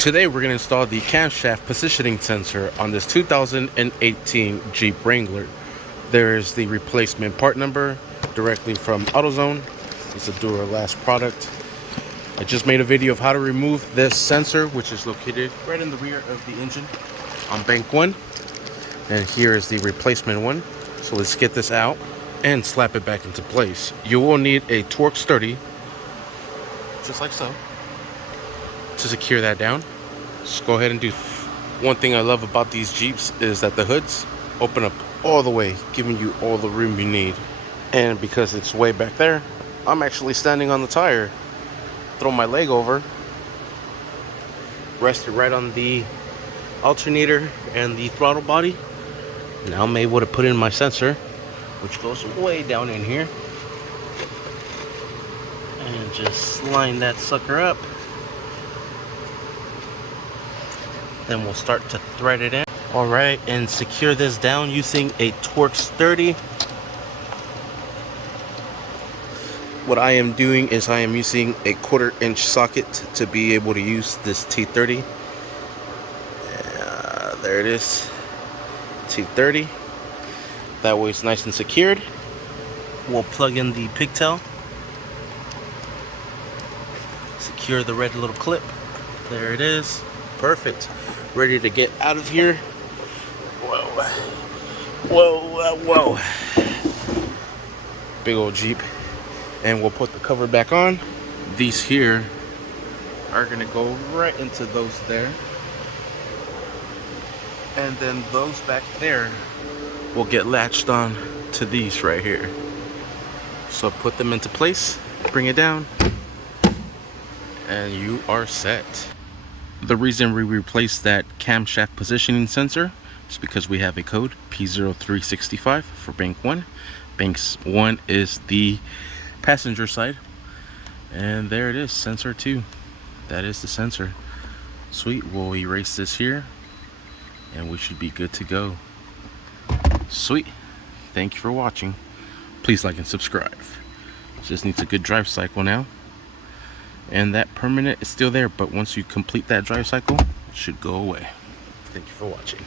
Today we're going to install the camshaft positioning sensor on this 2018 Jeep Wrangler. There is the replacement part number directly from AutoZone. It's a Duralast product. I just made a video of how to remove this sensor, which is located right in the rear of the engine on bank 1. And here is the replacement one. So let's get this out and slap it back into place. You will need a torque sturdy, just like so, to secure that down. Just go ahead and do. One thing I love about these Jeeps is that the hoods open up all the way, giving you all the room you need. And because it's way back there, I'm actually standing on the tire. Throw my leg over, rest it right on the alternator and the throttle body. Now I'm able to put in my sensor, which goes way down in here, and just line that sucker up. Then we'll start to thread it in. All right, and secure this down using a torque sturdy. What I am doing is I am using a 1/4 inch socket to be able to use this T30. There it is, T30. That way it's nice and secured. We'll plug in the pigtail. Secure the red little clip. There it is. Perfect. Ready to get out of here. Whoa. Whoa, whoa, whoa. Big old Jeep. And we'll put the cover back on. These here are gonna go right into those there. And then those back there will get latched on to these right here. So put them into place, bring it down, and you are set. The reason we replaced that camshaft positioning sensor is because we have a code P0365 for bank 1. Bank 1 is the passenger side, and there it is, sensor 2. That is the sensor. Sweet. We'll erase this here and we should be good to go. Sweet. Thank you for watching. Please like and subscribe. Just needs a good drive cycle now, and that permanent is still there, but once you complete that drive cycle, it should go away. Thank you for watching.